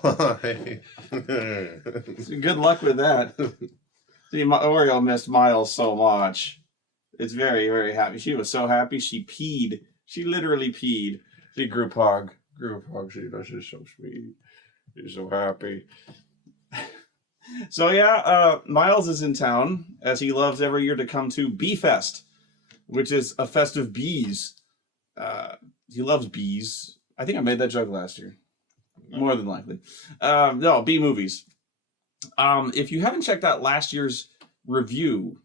Why? Good luck with that. See, Oreo missed Miles so much. It's very, very happy. She was so happy she peed. She literally peed. She group hug. She's so sweet. She's so happy. So yeah, Miles is in town, as he loves every year to come to Bee Fest, which is a fest of bees. He loves bees. I think I made that joke last year. More than likely. No, bee movies. If you haven't checked out last year's review,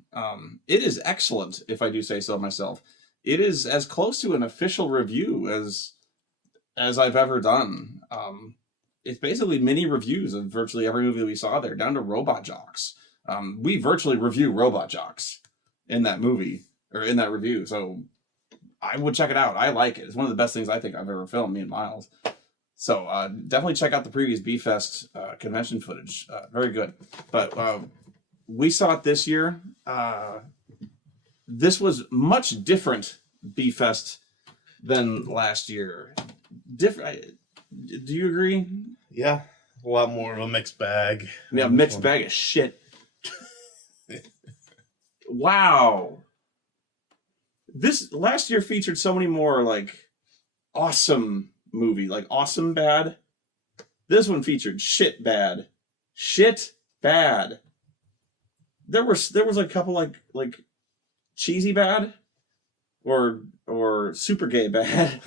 it is excellent, if I do say so myself. It is as close to an official review as I've ever done. It's basically mini reviews of virtually every movie we saw there, down to Robot Jocks. We virtually review Robot Jocks in that movie, or in that review, so I would check it out. I like it. It's one of the best things I think I've ever filmed, me and Miles. So definitely check out the previous B-Fest convention footage. Very good. But we saw it this year. This was much different B-Fest than last year. Different. Do you agree? Yeah, a lot more of a mixed bag. Yeah, mixed bag of shit. Wow. This last year featured so many more like awesome movie, like awesome bad. This one featured shit bad. Shit bad. There was a couple like cheesy bad or super gay bad.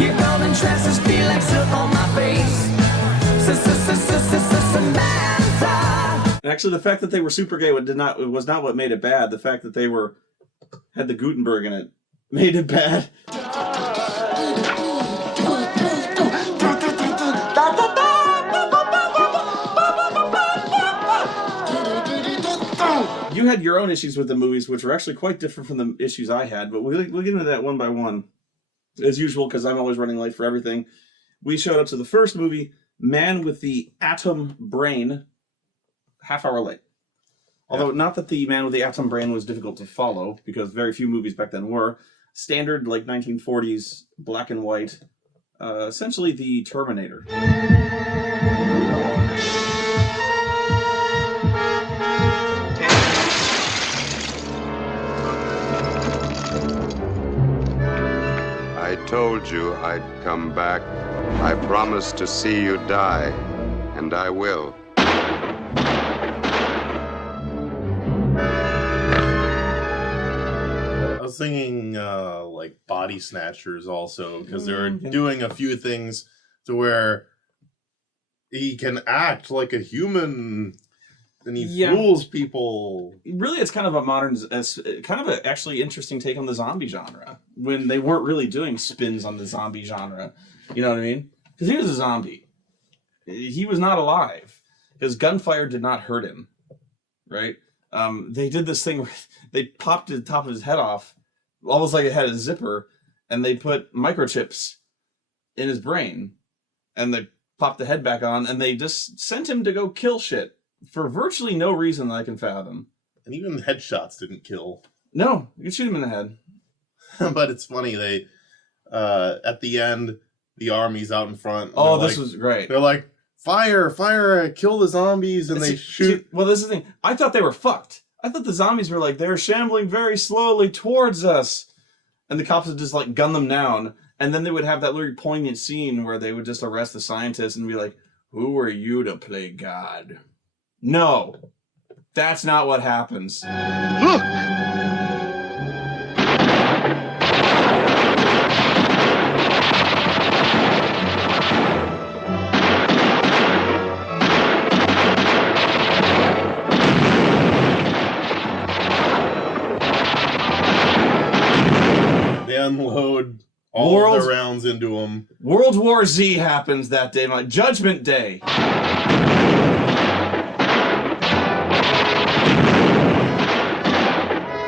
Your golden tresses feel like silk on my face. Actually, the fact that they were super gay was not what made it bad. The fact that they had the Gutenberg in it made it bad. You had your own issues with the movies, which were actually quite different from the issues I had, but we'll get into that one by one. As usual, because I'm always running late for everything. We showed up to the first movie, Man with the Atom Brain, half hour late. Although, not that the Man with the Atom Brain was difficult to follow, because very few movies back then were. Standard, like 1940s, black and white. Essentially the Terminator. I told you I'd come back. I promised to see you die, and I will. I was thinking like Body Snatchers also, because they were doing a few things to where he can act like a human and he fools people. Really, it's kind of a modern, kind of an actually interesting take on the zombie genre, when they weren't really doing spins on the zombie genre. You know what I mean? Because he was a zombie. He was not alive. His gunfire did not hurt him, right? They did this thing where they popped the top of his head off, almost like it had a zipper, and they put microchips in his brain, and they popped the head back on, and they just sent him to go kill shit for virtually no reason that I can fathom. And even headshots didn't kill. No, you can shoot him in the head. But it's funny, they at the end, the army's out in front. Oh, this was great. They're like, fire, kill the zombies, and they shoot. Well, this is the thing. I thought they were fucked. I thought the zombies were like, they're shambling very slowly towards us. And the cops would just like gun them down. And then they would have that really poignant scene where they would just arrest the scientists and be like, who are you to play God? No, that's not what happens. Look! They unload all of the rounds into them. World War Z happens that day, like Judgment Day.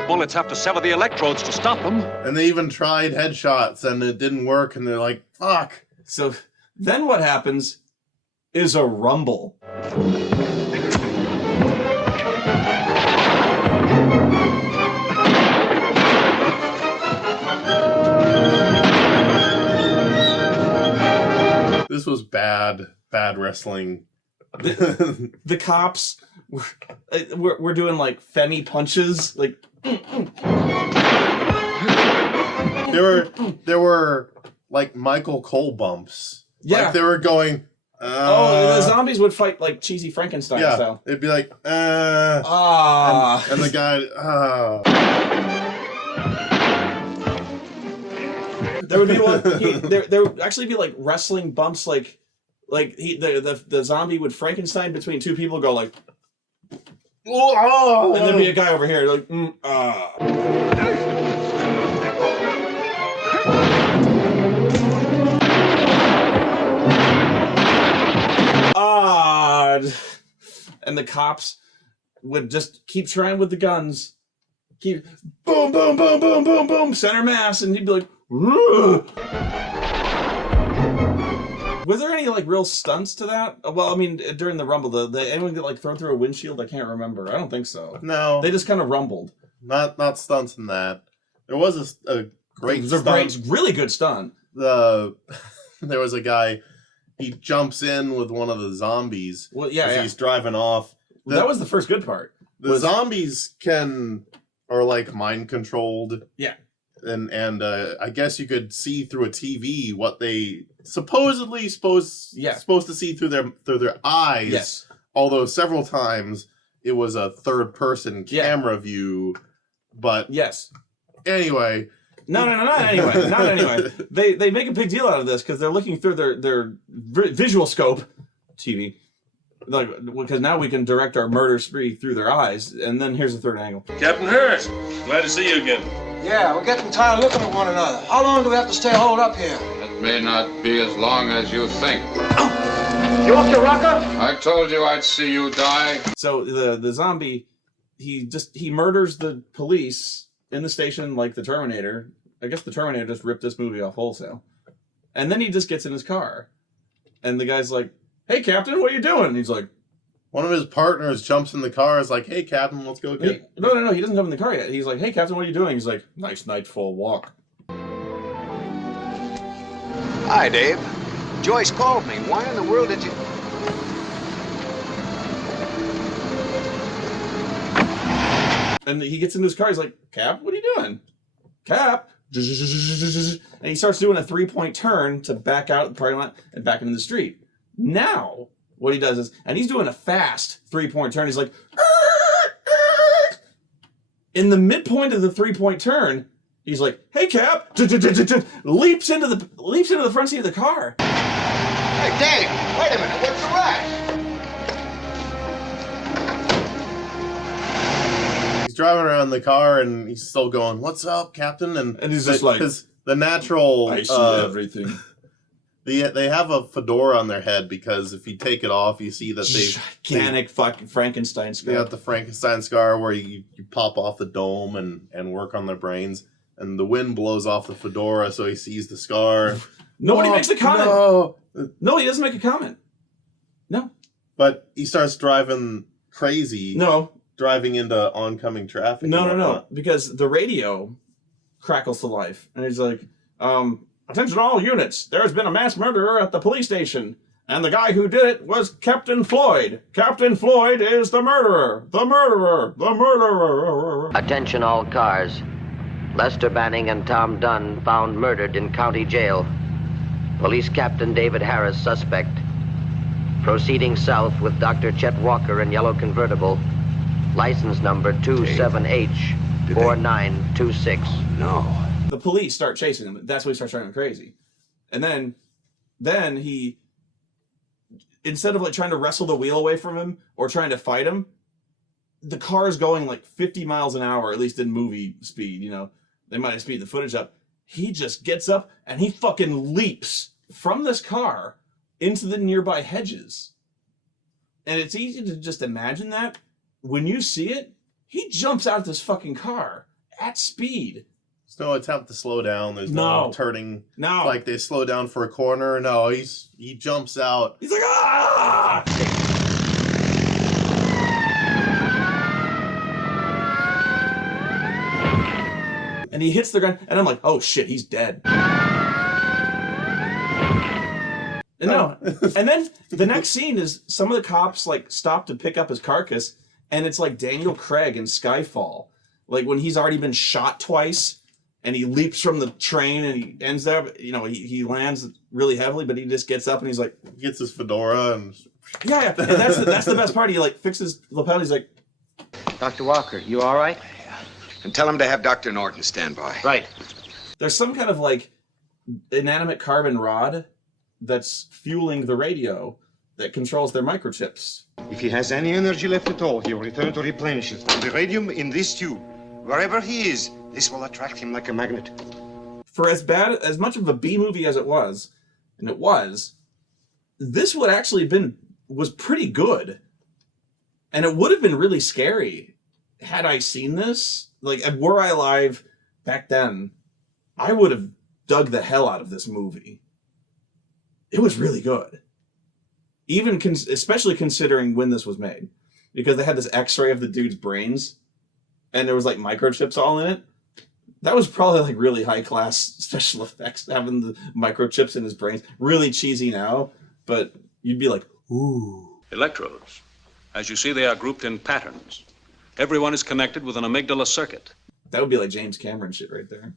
Bullets have to sever the electrodes to stop them. And they even tried headshots, and it didn't work, and they're like, fuck. So then what happens is a rumble. bad wrestling. The cops we're doing like Femi punches, like there were like Michael Cole bumps. Yeah. Like they were going. The zombies would fight like cheesy Frankenstein style. It'd be like, and the guy, There would be one. There would actually be like wrestling bumps, like the zombie would Frankenstein between two people, go like, and there'd be a guy over here like, and the cops would just keep trying with the guns, keep boom, boom, boom, boom, boom, boom, center mass, and he'd be like, ugh. Was there any like real stunts to that? Well, I mean, during the rumble, anyone get like thrown through a windshield? I can't remember. I don't think so. No, they just kind of rumbled. Not stunts in that. There was a great really good stunt. There was a guy. He jumps in with one of the zombies. Well, yeah. He's driving off. That was the first good part. The zombies are like mind controlled. Yeah. And I guess you could see through a TV what they supposedly supposed to see through their eyes. Yes. Although several times it was a third person camera view. But yes. Anyway. Not anyway. They make a big deal out of this because they're looking through their visual scope TV. Like, because now we can direct our murder spree through their eyes. And then here's the third angle. Captain Harris, glad to see you again. Yeah, we're getting tired of looking at one another. How long do we have to stay holed up here? It may not be as long as you think. You off your rocker? I told you I'd see you die. So the zombie, he murders the police in the station like the Terminator. I guess the Terminator just ripped this movie off wholesale. And then he just gets in his car. And the guy's like, "Hey, Captain, what are you doing?" And he's like... One of his partners jumps in the car, is like, "Hey, Captain, let's go get..." No, he doesn't jump in the car yet. He's like, "Hey, Captain, what are you doing?" He's like, "Nice night for a walk." Hi, Dave. Joyce called me. Why in the world did you... And he gets into his car. He's like, "Cap, what are you doing? Cap." And he starts doing a 3-point turn to back out the parking lot and back into the street. Now, what he does is, and he's doing a fast 3-point turn. He's like, in the midpoint of the 3-point turn, he's like, "Hey, Cap!" leaps into the front seat of the car. Hey, Dave, wait a minute. What's the rush? He's driving around the car and he's still going, "What's up, Captain?" And he's just like, the natural. I see everything. They have a fedora on their head because if you take it off, you see that gigantic fucking Frankenstein scar. They got the Frankenstein scar where you pop off the dome and work on their brains, and the wind blows off the fedora, so he sees the scar. Nobody makes a comment. No, he doesn't make a comment. No. But he starts driving crazy. No. Driving into oncoming traffic. No. Because the radio crackles to life, and he's like, "Attention all units, there has been a mass murderer at the police station, and the guy who did it was Captain Floyd. Captain Floyd is the murderer. The murderer. The murderer." Attention all cars. Lester Banning and Tom Dunn found murdered in county jail. Police Captain David Harris suspect. Proceeding south with Dr. Chet Walker in yellow convertible. License number 27H4926. No. The police start chasing him. That's when he starts driving crazy. And then he, instead of like trying to wrestle the wheel away from him or trying to fight him, the car is going like 50 miles an hour, at least in movie speed, you know. They might have speeded the footage up. He just gets up and he fucking leaps from this car into the nearby hedges. And it's easy to just imagine that. When you see it, he jumps out of this fucking car at speed. There's no attempt to slow down. There's no turning. No. Like they slow down for a corner. No, he jumps out. He's like, "Ah!" And he hits the ground, and I'm like, "Oh shit, he's dead." No. And then the next scene is some of the cops like stop to pick up his carcass, and it's like Daniel Craig in Skyfall. Like when he's already been shot twice and he leaps from the train and he ends up, you know, he lands really heavily, but he just gets up and he's like, gets his fedora and yeah. And that's the best part. He like fixes lapel. He's like, Dr. Walker, you all right? And tell him to have Dr. Norton stand by. Right. there's some kind of like inanimate carbon rod that's fueling the radio that controls their microchips. If he has any energy left at all, he will return to replenish it from the radium in this tube. Wherever he is, this will attract him like a magnet. For as much of a B movie as it was, and it was, this would actually was pretty good. And it would have been really scary had I seen this. Like, were I alive back then, I would have dug the hell out of this movie. It was really good. Especially considering when this was made. Because they had this x-ray of the dude's brains, and there was like microchips all in it. That was probably like really high-class special effects, having the microchips in his brains. Really cheesy now, but you'd be like, ooh. Electrodes. As you see, they are grouped in patterns. Everyone is connected with an amygdala circuit. That would be like James Cameron shit right there.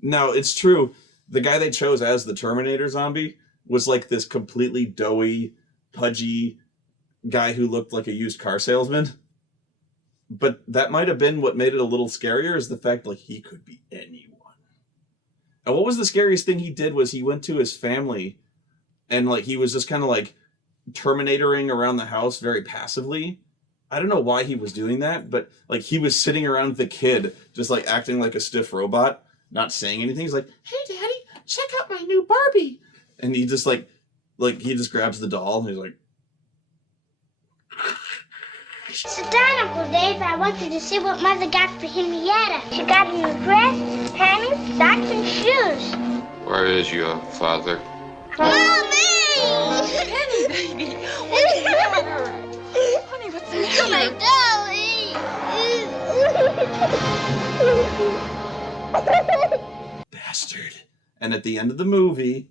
No, it's true. The guy they chose as the Terminator zombie was like this completely doughy, pudgy guy who looked like a used car salesman. But that might have been what made it a little scarier, is the fact like he could be anyone. And what was the scariest thing he did was he went to his family and like he was just kind of like Terminatoring around the house very passively. I don't know why he was doing that, but like he was sitting around the kid just like acting like a stiff robot, not saying anything. He's like, "Hey daddy, check out my new Barbie." And he just like he just grabs the doll and he's like, "Sit down, Uncle Dave. I want you to see what Mother got for Henrietta. She got him a dress, panties, socks, and shoes." Where is your father? Mommy! Penny, baby. What's the matter? Honey, what's the matter? My dolly! Bastard. And at the end of the movie,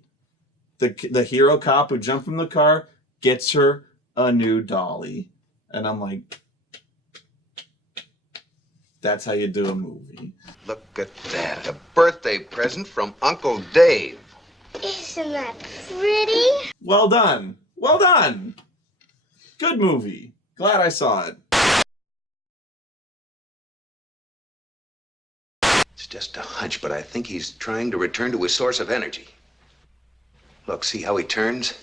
the hero cop who jumped from the car gets her a new dolly. And I'm like, that's how you do a movie. Look at that. A birthday present from Uncle Dave. Isn't that pretty? Well done. Well done. Good movie. Glad I saw it. It's just a hunch, but I think he's trying to return to his source of energy. Look, see how he turns?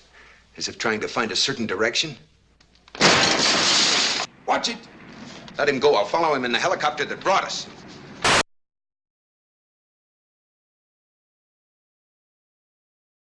As if trying to find a certain direction. Watch it! Let him go. I'll follow him in the helicopter that brought us.